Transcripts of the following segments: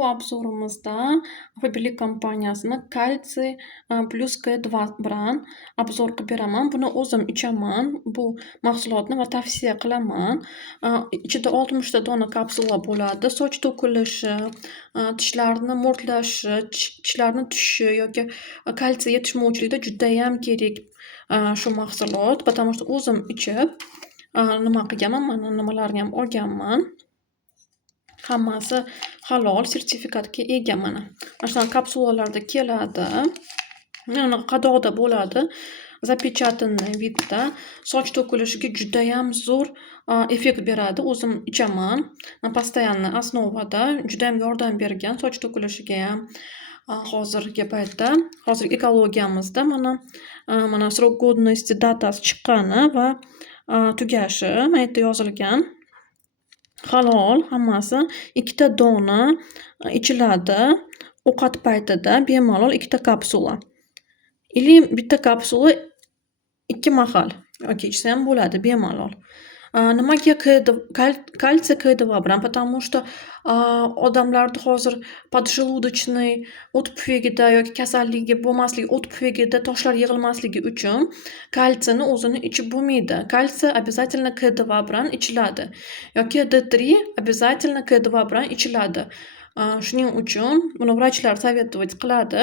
Bu obzorimizda Faberlic kompaniyasini kalsiy plus K2 bilan obzor qilib beraman. Buni o'zim ichaman bu mahsulotni va tavsiya qilaman. Ichida 60 ta dona kapsula bo'ladi. Soch to'kilishi, tishlarni mo'rtlashi, tishlarni tushishi yoki kalsiy yetishmovchilikda judayam kerak shu mahsulot. Потому что o'zim ichib nima qilganman, mana nimalarniyam olganman. Hammasi halol, sertifikatga ega mana. Mana shunaqa kapsulalarda keladi. Mana qadoqda bo'ladi. Запечатанный vidda soch to'kilishiga judayam zo'r effekt beradi. O'zim ichaman. Постоянный основада judayam yordam bergan soch to'kilishigayam. Hozirgi paytda, hozirgi ekologiyamizda mana срок годности datasi chiqqani va tugashi mana bu yerda yozilgan. Halol hammasi 2 ta dona ichiladi. Ovqat paytida bemalol 2 ta kapsula. Или bitta kapsula 2 mahal yoki ichsa ham bo'ladi bemalol. Nimaga kalsiy K2 bilan? Потому что odamlarda hozir поджелудочный, o't pufagida yoki kasalligi bo'lmasligi, o't pufagida toshlar yig'ilmasligi uchun kalsiyni o'zini ichib bo'lmaydi. Kalsiy обязательно K2 bilan ichiladi. Yoki D3 обязательно K2 bilan ichiladi. Shuning uchun buni vrachlar sovetovat qiladi.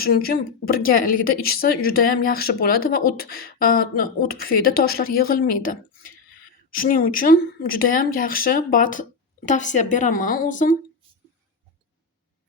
Shuning uchun birgalikda ichsa judayam yaxshi bo'ladi va o't pufagida toshlar yig'ilmaydi. Shuning uchun judayam yaxshi tavsiya beraman o'zim.